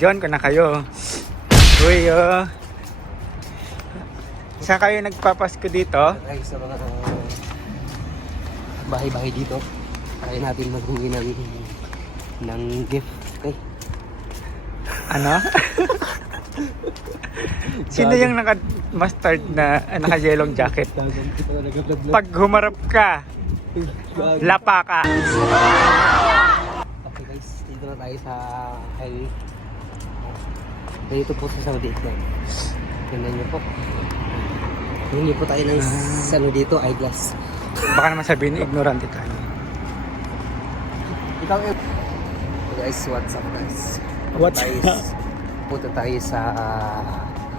John, ko na kayo. Uy, saan kayo nagpapasko dito? Ay, sa mga bahay-bahay dito. Kaya natin maghuwi ng gift. Okay. Ano? Sino yung naka-mustard na naka-yellow jacket? Pag humarap ka, lapa ka. Okay guys, dito na tayo sa highway. Dito po sa Saudi. Tingnan niyo po. Hindi po tayo ng ano dito, eyeglass. Baka naman sabihin, ignorante ka. Ikaw guys, what's up guys? What's up? Punta tayo sa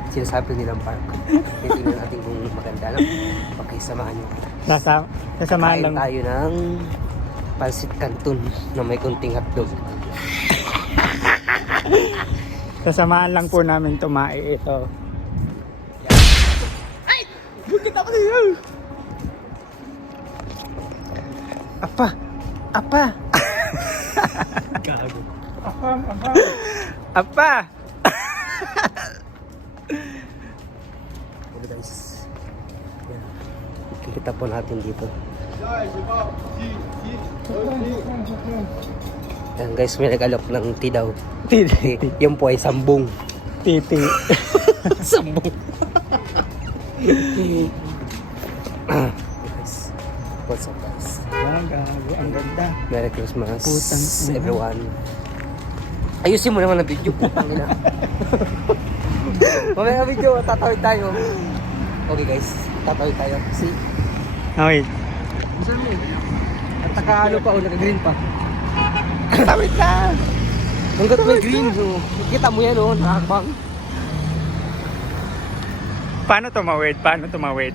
sinasabi nilang park. Tingnan natin kung maganda lang. Okay, samahan niyo. Sasamahan Kain lang. tayo ng pansit canton na may kunting hotdog. Sasamahan lang po namin tumae ito. Ay! Bukit ako sa'yo! Apa! Apa! Gago. Apa! Apa! Apa! Okay guys. Yan. Kikita po natin dito. Yan guys, may nag-alok ng tea daw. Titi. Yung po ay sambong. Titi. Sambong. Guys, what's up guys? Ah, gago. Ang ganda. Merry Christmas Putang ina. everyone. Ayusin mo naman ang video po. Mamaya video, tatawid tayo. Okay guys, tatawid tayo. See? Oh, wait. Saan mo? At naka-ano pa o naka-green pa. Tawid na! Hanggat may green, so, kita mo yan o, nakakabang. Paano tumawid? Paano tumawid?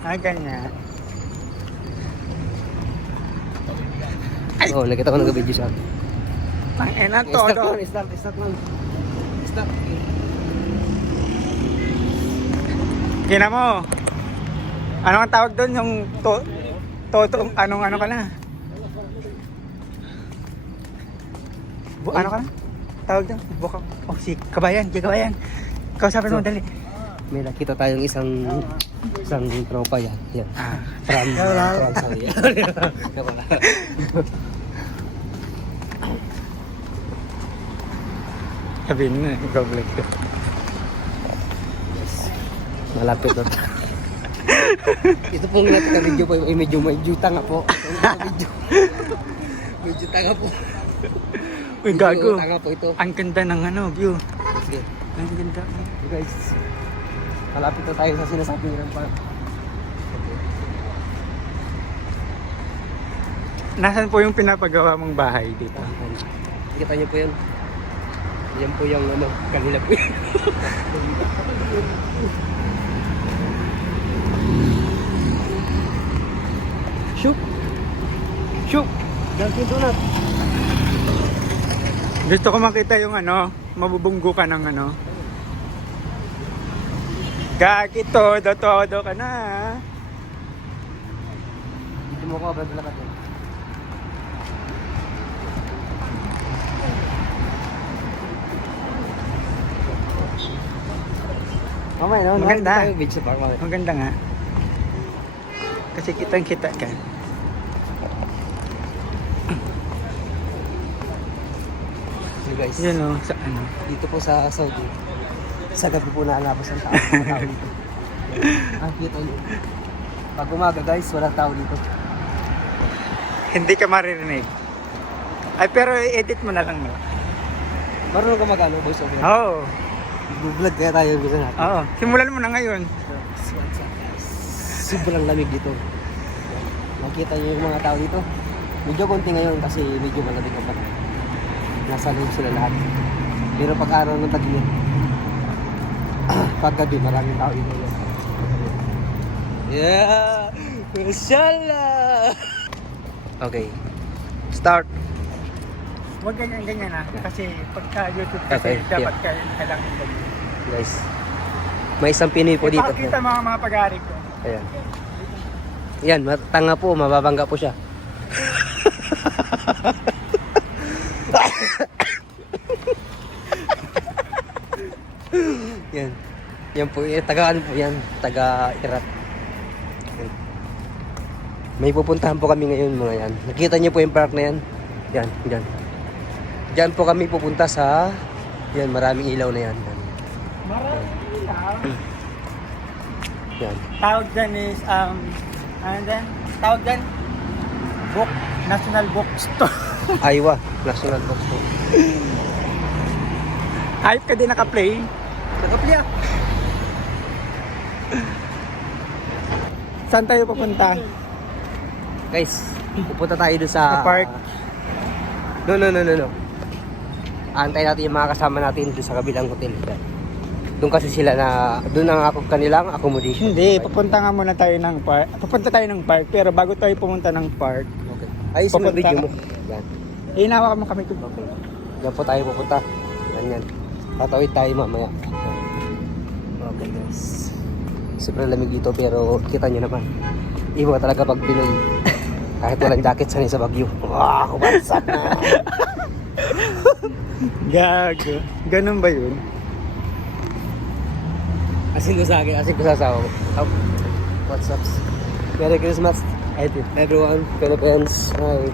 Ah, ganyan. Oo, nakita ko nag-video siya. Ang ina to. Start lang, start lang. Start. Kina mo. Ano ang tawag doon? Yung anong ano ka na? Ano ka na? Tawag doon? Buka. Oh, si Kabayan. Si Kabayan. Kausapin mo, dali. May nakita tayong isang tropa yan. Yan. Ah. Sorry. Sabihin mo, ikaw vlog ko. Malapit na. Ito pong nakita-video po, medyo tanga po. Medyo tanga po. Uy, gago. Tanga po ito. Ang ganda ng view. Sige. Ang ganda. Okay guys, malapit na tayo sa sinasabi nilang park. Nasaan po yung pinapagawa mong bahay dito? Kita niyo po yun. Yan po yung kanila po yun. Shoot! Shoot! Dunkin' Donut! Gusto ko makita yung mabubunggo ka ng Gagi todo ka na. Dito mo ko, badala ka din. Mamay, no? Maganda. Tayo beach sa park, mamay. Ang ganda nga. Kasi kitang-kita ka. So guys, Yun sa dito po sa Saudi, sa gabi po naalabas ang tao. Tao dito. Ah, kita niyo. Pag umaga guys, walang tao dito. Hindi ka maririnig. Ay, pero i-edit mo na lang, no? Marunong ka mag-ano, voice over? Oo. Vlog kaya tayo gusto natin. Oo. Simulan mo na ngayon. Sobrang lamig dito. Makita niyo yung mga tao dito. Medyo konti ngayon kasi medyo malamig ang panahon. Nasa loob sila lahat. Pero pag araw ng tag-init, pag gabi maraming tao dito. Yeah! Mashallah! Okay. Start! Huwag ganyan-ganyan kasi pagka YouTube kasi Okay, dapat kailangan mo. Guys, may isang Pinoy po dito. Ipakita mga pag-aari ko. Ayan. Yan, tanga po, mababangga po siya. Yan. Yan po, taga ano po yan, taga Iraq. Yan. May pupuntahan po kami ngayon mga yan. Nakita niyo po yung park na yan? Yan, yan. Diyan po kami pupunta sa, yan, maraming ilaw na yan. Maraming ilaw. Yan. Tawag dyan is, ano dyan? Tawag dyan? Book, National Bookstore. Aywa, National Bookstore. Hype ka din naka-play. Nakapya. Saan tayo pupunta? Guys, pupunta tayo doon sa Sa park? No. Antay natin yung mga kasama natin doon sa kabilang hotel. Doon kasi sila na, doon ang ako kanilang accommodation. Hindi, pupunta nga muna tayo ng park. Pupunta tayo ng park, pero bago tayo pumunta ng park, Okay. Ayos mo Pupunta video ka. mo. Yan. inawa mo kami kung Okay. Yan po tayo pupunta. Yan. Tatawid tayo mamaya. Okay guys. Sobrang lamig dito pero kita nyo naman. Iba talaga pag Pinoy. Kahit walang jacket sanay sa Baguio. Wow, what's up na? gago. Ganun ba yun? Asin ko sa akin, asin ko sa asawa ko. Oh, what's up? Merry Christmas everyone, Philippines. Hi.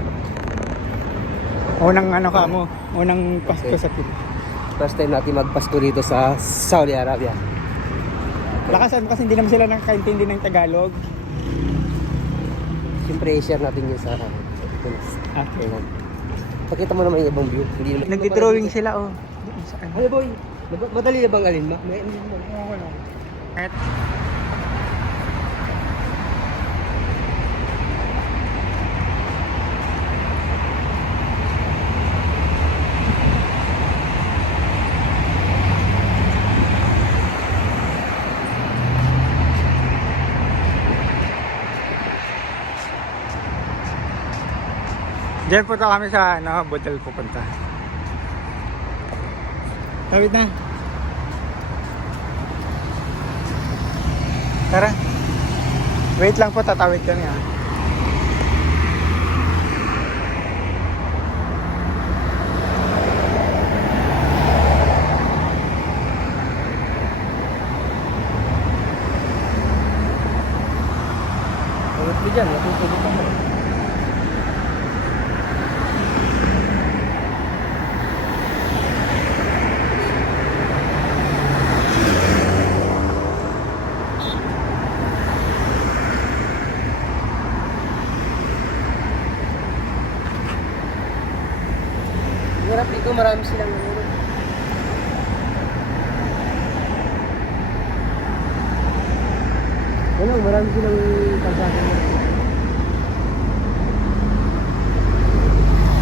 Unang ano ka mo? Unang Pasko sa Pilipinas. First time natin magpasko dito sa Saudi Arabia. Lakasan mo kasi hindi naman sila nakakaintindi ng Tagalog. Siyempre, share natin yun sa Okay. Pakita mo naman yung ibang view. Hindi naman. Nagdi-drawing sila oh. Ano boy? Madali na bang alin? Kahit diyan po kami sa Botel pupunta. Tawid na. Tara. Wait lang po, tatawid kami ah. Tawid mo dyan, natutulog ka mo. Hirap dito, marami silang marami silang kalsada.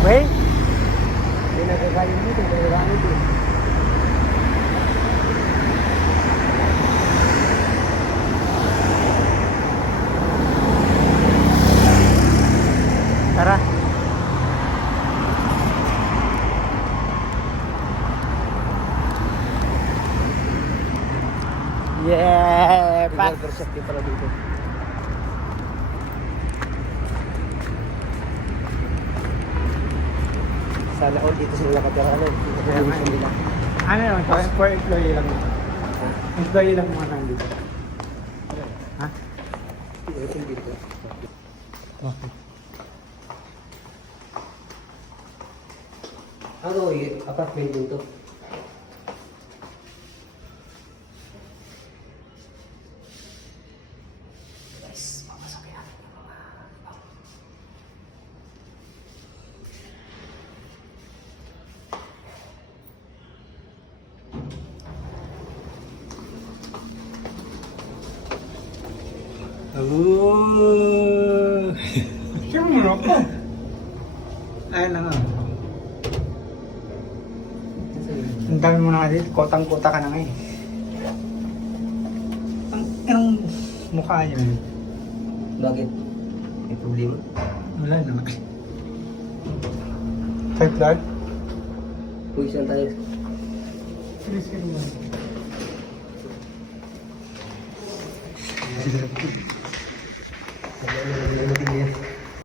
Wait. Hindi nagkakain dito, nagkakain dito. Tara. Yeah, pa. Barbershop din pala dito. Sana all dito sila nakatira. Ano? Dito po yung nila. Ano yun? For employee lang. Employee lang mga nandito. Ha? Ito yung dito. Okay. Ano yung apartment dito? Guys, papasakin natin yung mga Oh. Siyempre mo ako. Ayun na nga. Ang dami mo na nga dito. Kotang-kota ka na nga eh. Anong mukha niya? Bakit? May problema? Wala naman. High blood? Uy, saan tayo? Please ka naman. Ano